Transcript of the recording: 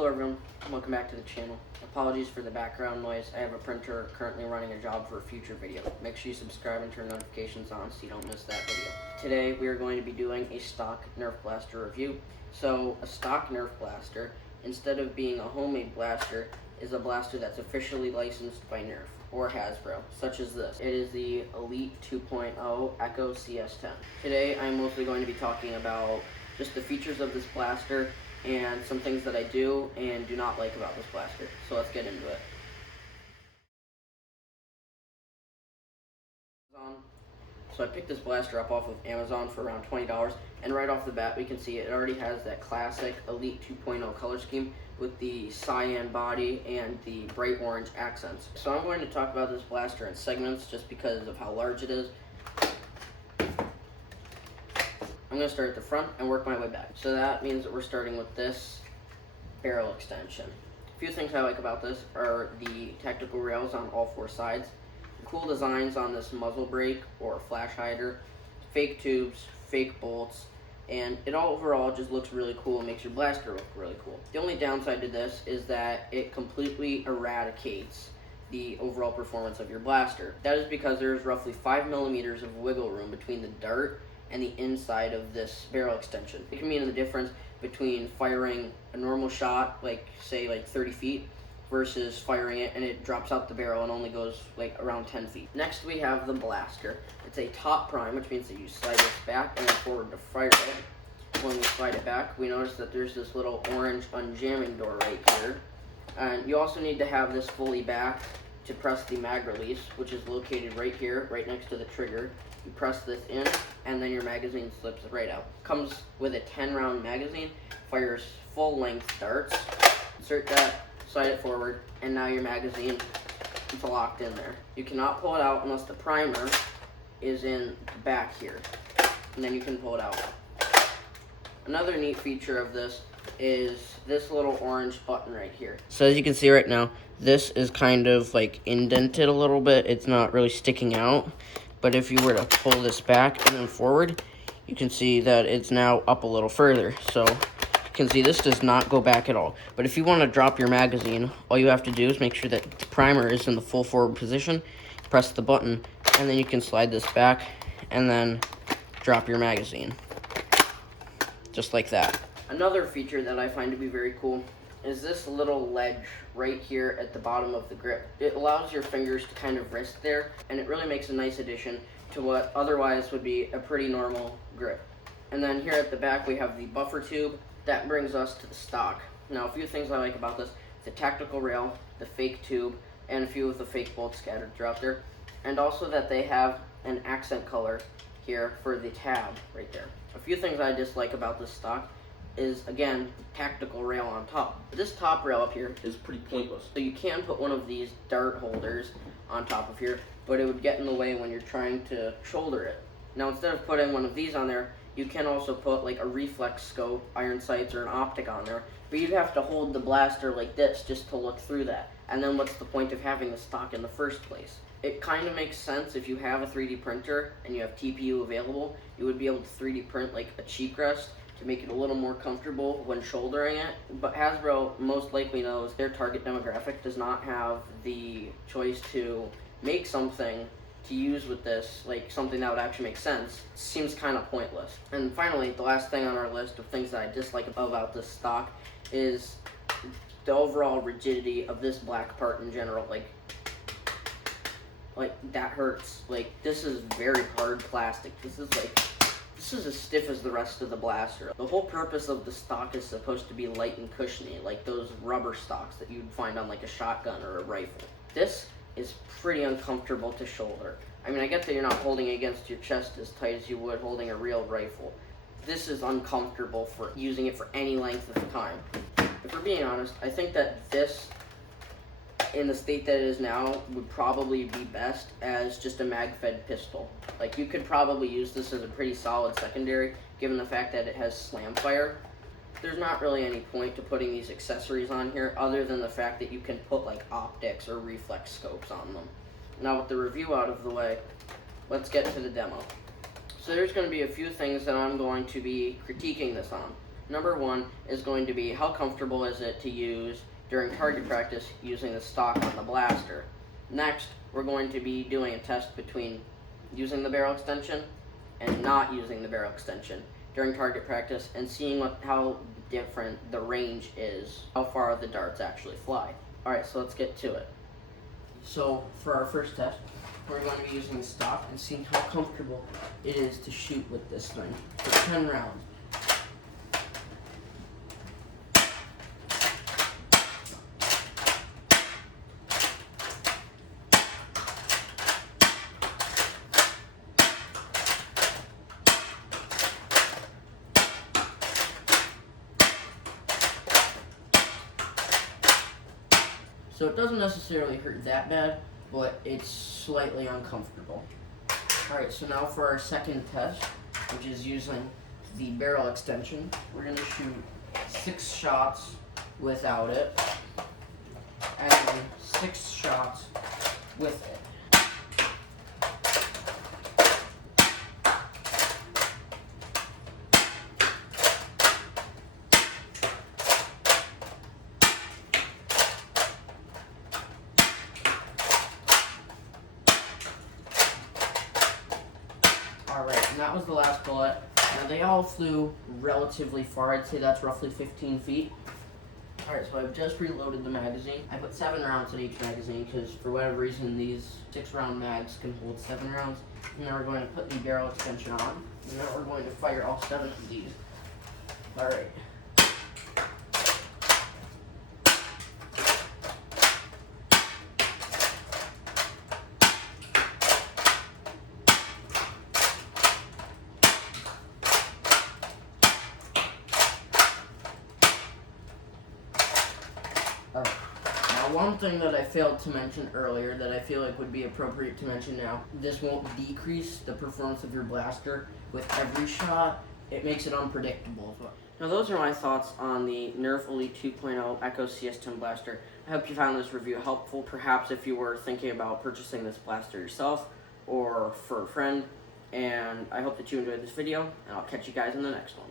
Hello everyone, welcome back to the channel. Apologies for the background noise. I have a printer currently running a job for a future video. Make sure you subscribe and turn notifications on so you don't miss that video. Today we are going to be doing a stock Nerf blaster review. So a stock Nerf blaster, instead of being a homemade blaster, is a blaster that's officially licensed by Nerf or Hasbro, such as this. It is the Elite 2.0 Echo CS-10. Today I'm mostly going to be talking about just the features of this blaster and some things that I do and do not like about this blaster. So let's get into it. So I picked this blaster up off of Amazon for around $20, and right off the bat we can see it already has that classic Elite 2.0 color scheme with the cyan body and the bright orange accents. So I'm going to talk about this blaster in segments just because of how large it is. I'm going to start at the front and work my way back. So that means that we're starting with this barrel extension. A few things I like about this are the tactical rails on all four sides, cool designs on this muzzle brake or flash hider, fake tubes, fake bolts, and it all overall just looks really cool and makes your blaster look really cool. The only downside to this is that it completely eradicates the overall performance of your blaster. That is because there's roughly 5 millimeters of wiggle room between the dart and the inside of this barrel extension. It can mean the difference between firing a normal shot, like say 30 feet, versus firing it and it drops out the barrel and only goes like around 10 feet. Next we have the blaster. It's a top prime, which means that you slide this back and then forward to fire it. When we slide it back, we notice that there's this little orange unjamming door right here. And you also need to have this fully back to press the mag release, which is located right here, right next to the trigger. You press this in, and then your magazine slips right out. Comes with a 10-round magazine, fires full-length darts. Insert that, slide it forward, and now your magazine is locked in there. You cannot pull it out unless the primer is in the back here, and then you can pull it out. Another neat feature of this is this little orange button right here. So as you can see right now, this is kind of like indented a little bit. It's not really sticking out. But if you were to pull this back and then forward, you can see that it's now up a little further. So you can see this does not go back at all. But if you want to drop your magazine, all you have to do is make sure that the primer is in the full forward position, press the button, and then you can slide this back and then drop your magazine. Just like that. Another feature that I find to be very cool is this little ledge right here at the bottom of the grip. It allows your fingers to kind of rest there, and it really makes a nice addition to what otherwise would be a pretty normal grip. And then here at the back we have the buffer tube. That brings us to the stock. Now a few things I like about this: the tactical rail, the fake tube, and a few of the fake bolts scattered throughout there. And also that they have an accent color here for the tab right there. A few things I dislike about this stock is, again, tactical rail on top. This top rail up here is pretty pointless. So you can put one of these dart holders on top of here, but it would get in the way when you're trying to shoulder it. Now instead of putting one of these on there, you can also put like a reflex scope, iron sights, or an optic on there, but you'd have to hold the blaster like this just to look through that. And then what's the point of having the stock in the first place? It kind of makes sense if you have a 3D printer and you have TPU available, you would be able to 3D print like a cheek rest to make it a little more comfortable when shouldering it. But Hasbro most likely knows their target demographic does not have the choice to make something to use with this, like something that would actually make sense. It seems kind of pointless. And finally, the last thing on our list of things that I dislike about this stock is the overall rigidity of this black part in general. Like that hurts. Like, this is very hard plastic. This is as stiff as the rest of the blaster. The whole purpose of the stock is supposed to be light and cushiony, like those rubber stocks that you'd find on like a shotgun or a rifle. This is pretty uncomfortable to shoulder. I mean, I get that you're not holding it against your chest as tight as you would holding a real rifle. This is uncomfortable for using it for any length of time. If we're being honest, I think that this, in the state that it is now, would probably be best as just a mag-fed pistol. Like, you could probably use this as a pretty solid secondary, given the fact that it has slam fire. There's not really any point to putting these accessories on here, other than the fact that you can put like optics or reflex scopes on them. Now with the review out of the way, let's get to the demo. So there's going to be a few things that I'm going to be critiquing this on. Number one is going to be how comfortable is it to use during target practice using the stock on the blaster. Next, we're going to be doing a test between using the barrel extension and not using the barrel extension during target practice and seeing how different the range is, how far the darts actually fly. Alright, so let's get to it. So for our first test, we're going to be using the stock and seeing how comfortable it is to shoot with this thing for 10 rounds. So it doesn't necessarily hurt that bad, but it's slightly uncomfortable. Alright, so now for our second test, which is using the barrel extension, we're going to shoot 6 shots without it, and then 6 shots with it. Alright, and that was the last bullet. Now they all flew relatively far. I'd say that's roughly 15 feet. Alright, so I've just reloaded the magazine. I put 7 rounds in each magazine because for whatever reason these 6-round mags can hold 7 rounds. And then we're going to put the barrel extension on. And now we're going to fire all 7 of these. Alright. Now, one thing that I failed to mention earlier that I feel like would be appropriate to mention now, this won't decrease the performance of your blaster with every shot. It makes it unpredictable as well. Now those are my thoughts on the Nerf Elite 2.0 Echo CS-10 blaster. I hope you found this review helpful, perhaps if you were thinking about purchasing this blaster yourself or for a friend. And I hope that you enjoyed this video, and I'll catch you guys in the next one.